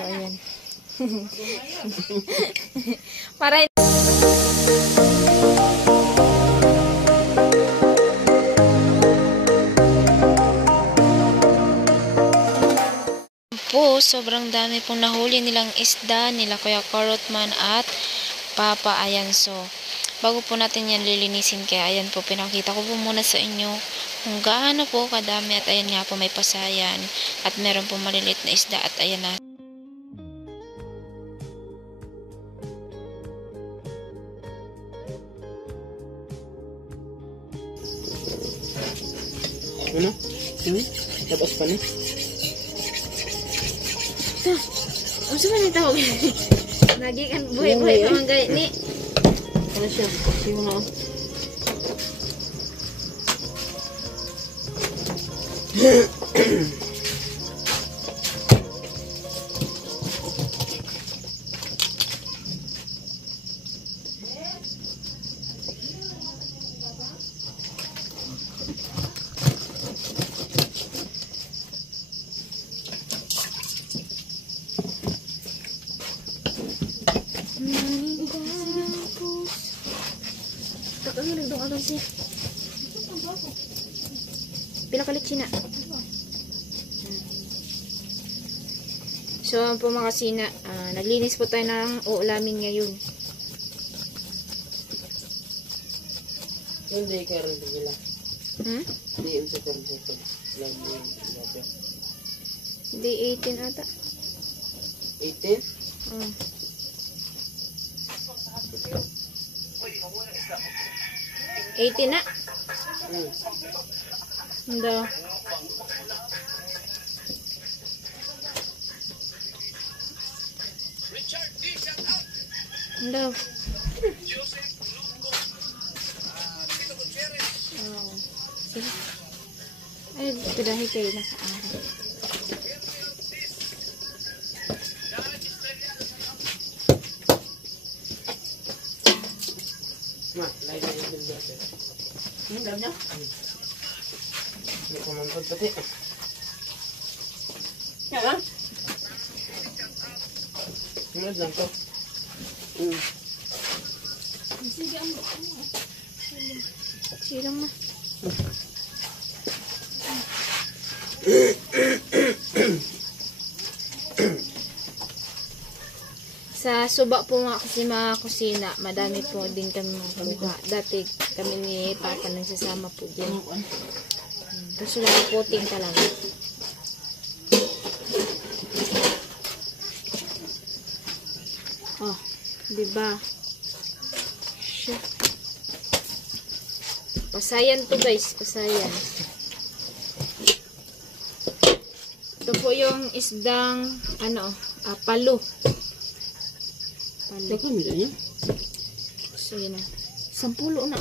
So, ayan. Para po, sobrang dami pong nahuli nilang isda nila Kuya Carrotman at Papa. Ayan, so bago po natin yan lilinisin, kaya ayan po, pinakita ko po muna sa inyo kung gaano po kadami. At ayan nga po, may pasayan at meron po maliliit na isda. At ayan na, ano? Tapos pa na? ito, ano sa man ito? Lagi kan buhay-buhay ka man gaya ni. Ano siya? Siyo na. Pinakalit sina. So, po mga sina, naglinis po tayo ng uulamin ngayon. Hindi ka rin nila. Hindi yung sa karbuto. Hindi 18 ata. 18? 18 na. Hindi. Hindi. Ay, pidahi kayo na sa akin. Ma, lain na yung bildo ate. Dam niya? Hindi ko mampag pati. Yan lang. Mulad lang to. Silang na. Sa suba po nga kasi mga kusina, madami po din kami makuha. Dati kami ni Papa nagsasama po dyan. Tapos lang puting talaga. Oh, diba? Shit. Pasayan to guys, pasayan. Ito po yung isdang, palo. Ito kami na niya? So, yun na. 10 na.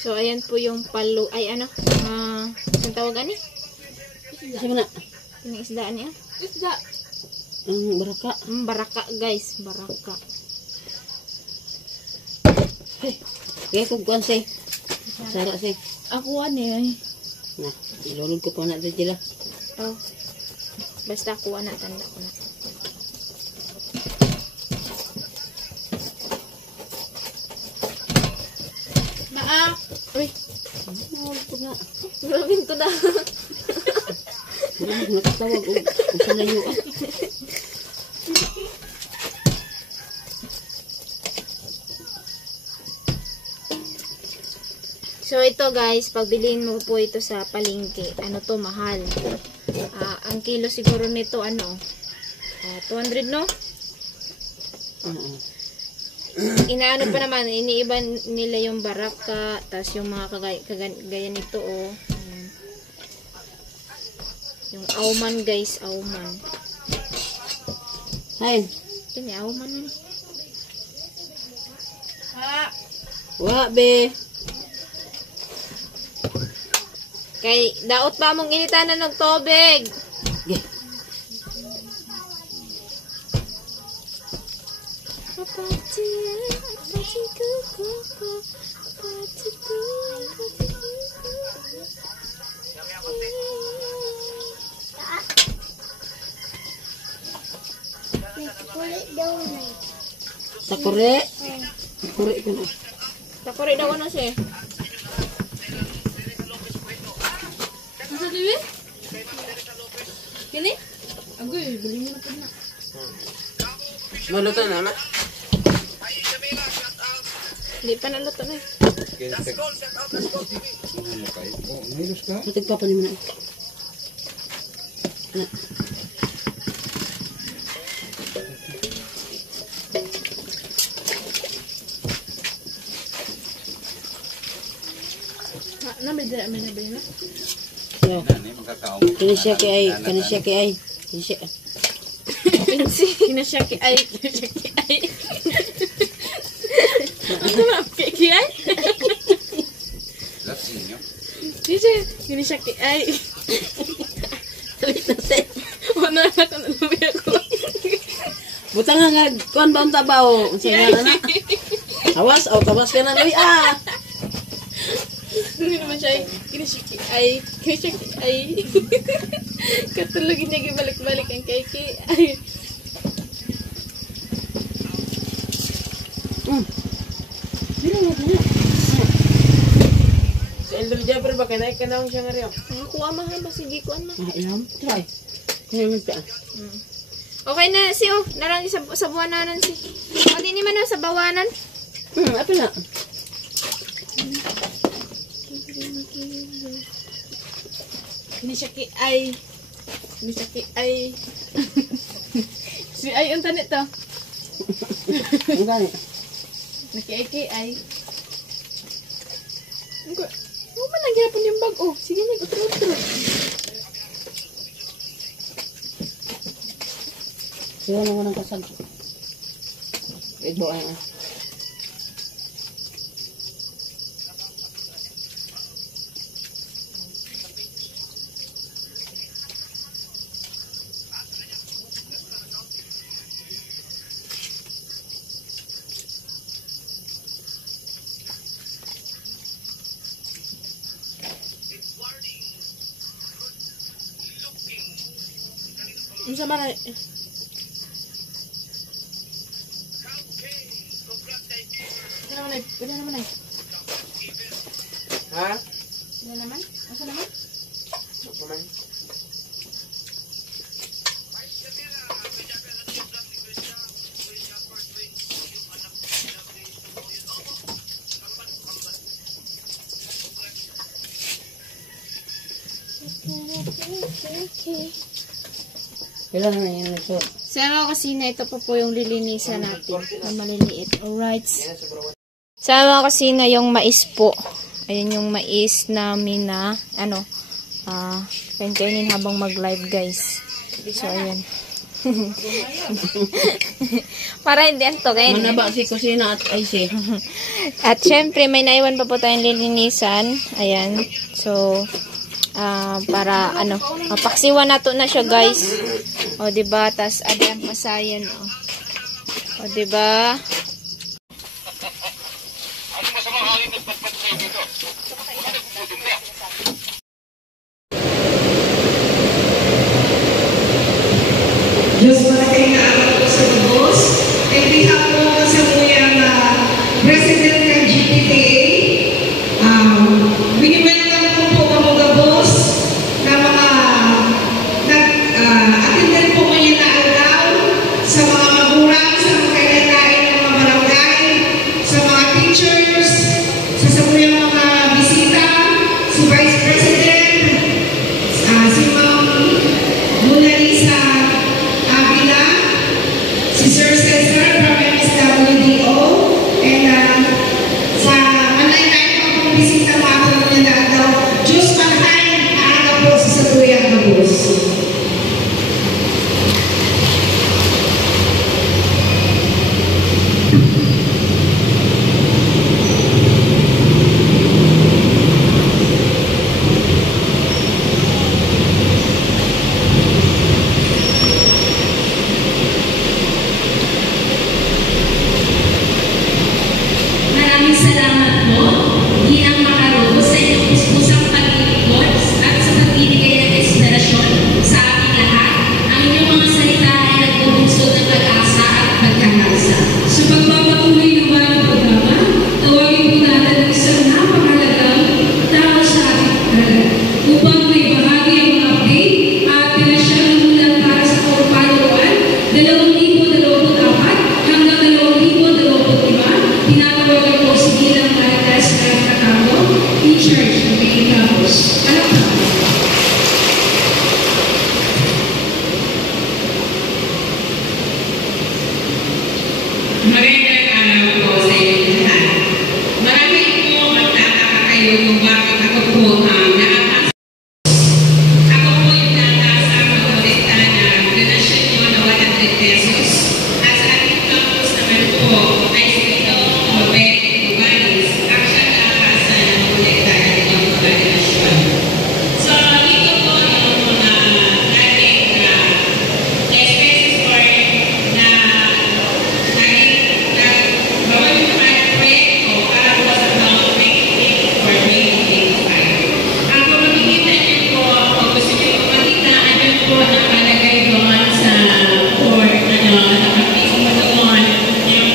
So, ayan po yung palo. Ay, ang tawag ani? Sige na. Yung isdaan niya? Isda. Baraka. Baraka, guys. Baraka. Hey, kaya kung kuhan say. Sara say. Ako ani. Nah, ilulog ko pa na dito sila. Oh. Basta ako na, tanda ko na. Uy. Na. Grabe ito na. Nakatawag o sa layo. So ito guys, pagbiliin mo po ito sa palengke, mahal. Ang kilo siguro nito 200 no? Inaano pa naman, iniiba nila yung baraka, tas yung mga kagaya nito yung auman guys, auman. Hay, Tiniaw man man. Wa, be. Kay daot pa mong initanan ng tubig. Ge. Takure. Takure ko na. Takuri daw ano siya. Masa diwi? Kini? Agoy, bili mo na po na. Maluto na, ma? Hindi pa naluto na eh. Matig pa pa ni mo na. May nabili na. Yo. Kini siya kay ay. Kini siya kay ay. Kini siya. Kinasyaki ay. Kinasyaki ay. Ano na? Kiki ay? Kinasyaki ay. Salit na set. Wala na ka nalubi ako. Butang nga kuan ba unta ba o? Unsa nga na? Awas, tawas ka na Loy ah. Hindi naman siya ay. Kinasyaki ay. Kinasyaki ay. Katulogin niya gibalik-balik ang kiki ay. Dili na na. Si Elder Jabber ba kanay kanawang siya nga riyo? Ang kuha mahaba sige kuan ma. Ah, ilam. Try. Kaya mo ta. Okay na si oh, narang sa buwananan si. O di ni man sa bawanan. Apa na? Kinasyaki ay. Kinasyaki ay. Si ay ang tanit to. Ang gani. Naki-iki ay. Ano man lang ginapon yung bag oh. Sige na, utro-utro. Siya na mo nang kasag. Igbo ay ah. Unsa man ay. Wala naman ay. Ha? Wala naman? Asa naman? Naman. Kailan na yung nagsuot? Sa mga kusina, ito po yung lilinisan natin na maliliit. Alright. Sa mga kusina, yung mais po. Ayan yung mais namin na, kainin habang mag-live guys. So, ayan. Para hindi ang togen. Manaba si kusina at ay si. At syempre, may naiwan pa po tayong lilinisan. Ayan. So, para mapaksiwan nato na siya guys. O diba, tas ada ang pasayan o diba. Diyos malaki na araw po sa Diyos. And we have po kasabuyang President ng GPTA. Wini-welcome po mga gabos na mga nag-attend po ngayon na araw sa mga magulang, sa mga kailangain ng mga barangay, sa mga teachers, sa sabuyang mga bisita, si Vice President, si Ma'am Mona Lisa, kung bakit ako po naataas. Ako po yung naataas ang kolekta na donasyon nyo na 100 pesos. At sa ating campus naman po ay si Tito Mabete Gubanis ang siya naataas ng kolekta na inyong mga donasyon. So, dito po yung mga ating expenses for na bawal yung mga proyekto para po sa taong 2024 or 2025. Ang kung makikita niyo po, o gusto niyo po makita, ayun po nakalagay doon sa board, nakapis mo doon yung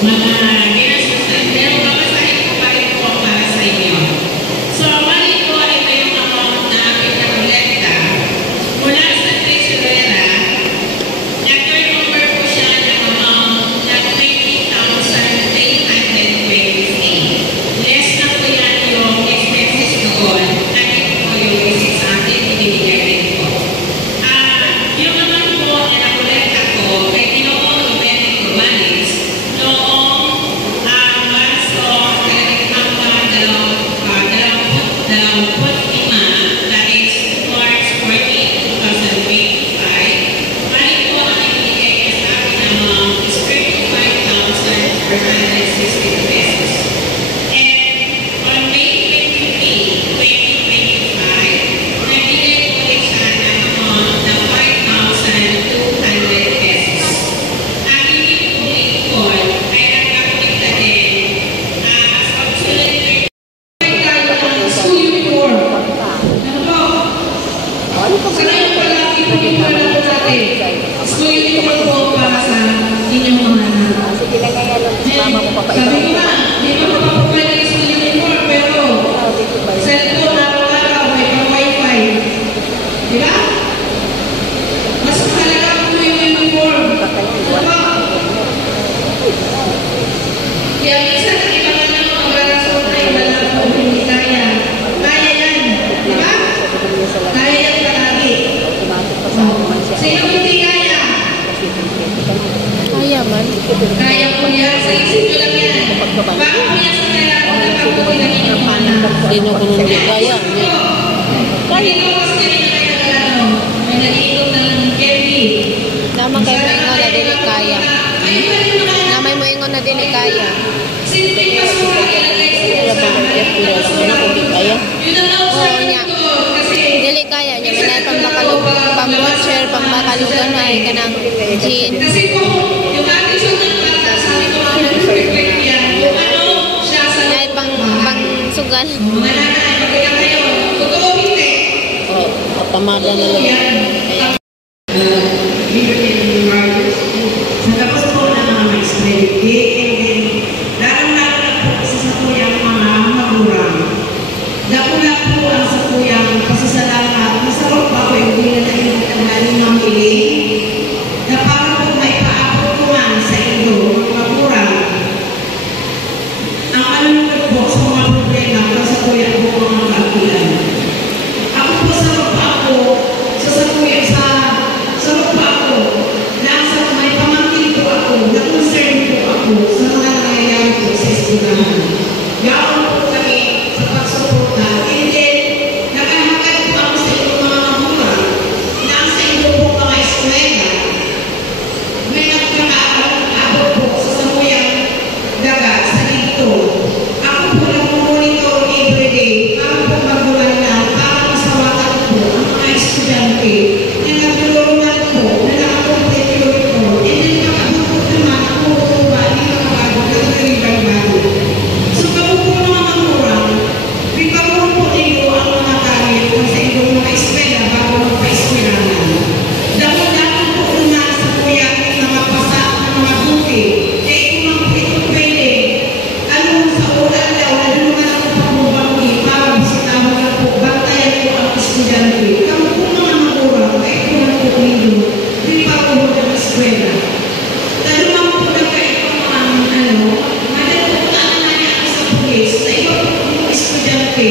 mga ginasusan. Pero babasahin ko pa rin po para sa inyo. So, mali po, ito yung amount na aking nakolekta mula sa treasurera. Nag-turnover po siya ng amount na 20,828. Less na po yan yung expenses doon. At ito po yung basic sa atin, binibigay din po. Yung naman po na nakolekta ko kay Ginoong Mabete Gubanis noong Marso, ang that is March 14, 2025. Balik po ang ibigay niya sa akin amount is 35,460 pesos. And on May 23, 2025, nagbigay po ulit siya ng amount na 5,200 pesos. Ang hindi po ulit po ay nagkakulikta din as of July 30. School uniform. Ano po? Sa ngayon pala, ipagkita na po natin. School uniform po para sa inyong mga anak. Sige lang ngayon, mama mo Sabi ko nga, hindi mo mapapapwede yung school uniform, pero cellphone araw-araw, may pang-wifi. Di ba? Mas mahalaga po yung uniform. Ano ba? Kaya minsan, ang iba nga ng mga rason ay wala po hindi kaya. Kaya yan. Di ba? Kaya yan palagi. Sino hindi kaya? Kaya man. Kaya po yan. Sa isip nyo lang yan. Bago po yan sa kailangan na pagpunin ng inyong anak. Sino kung hindi kaya? Kaya ko kasi rin na kaya alam. May nag-iinom ng candy. Naman kayo mo ingon na dili kaya. Kayo pa rin mga Namay mo ingon na dili kaya. simpleng basura ilalagay sa Wala bulsa. bang mag-yes kung kung hindi kaya? Yun ang Oo na-observe niya. ko kasi Dili kaya niya. Minay pang-watcher, pang-makalugan ay kanang jean. kasi po, yung ating sundan bata, sabi ko mga nag-reflect yan. Kung ano siya sa Minay pang-sugal. mga nanay, magkaya kayo. Totoo hindi. Oh, katamada na lang. Yan. Liberty Markers. Sa tapos po na mga ma-explain, lalong-lalo na po isa sa kuyang mga magurang. Napula po ang sa kuyang pasasalamat. Masarap pa po yung hindi na yung tanggalin ng piling. Na para po may paabot ko man sa inyo, mga magurang. Ang alulungkot po sa mga problema para sa kuyang po mga kaakilan. Ako po sarap pa ako sa kuyang sarap pa ako. Nasa may pamangkin po ako, na-concern po ako sa mga nangyayari po sa eskwelahan. Gawin po kami sa pagsuporta. And then, nakahakad po ako sa inyong mga magulang. Nasa inyo po mga eskwela. May nagkakaabot po sa samuyang daga sa dito. Ako po nag-monitor everyday para po magulang na para masawatan po ang mga estudyante na nagtulungan po na nakakomplete yung report. And then, nakabukot naman ako po ba hindi nakabago na nagkaribago. So, kamo po mga magulang, piparoon po ninyo ang mga gamit kung sa inyong mga eskwela bago magpa-eskwelahan. Dahil-dahil po naman sa kuya na mapasa na mga buti. Eh, kung mga ito pwede, ano sa ulan daw, nalungan ako pagmubangki para bisitahan na po, bantayan po ang estudyante. Kamo po mga magulang, kahit po na po ninyo, piparoon ng eskwela. Talumang po na kayo madagputan na niya ako sa pulis, sa iba po mga estudyante,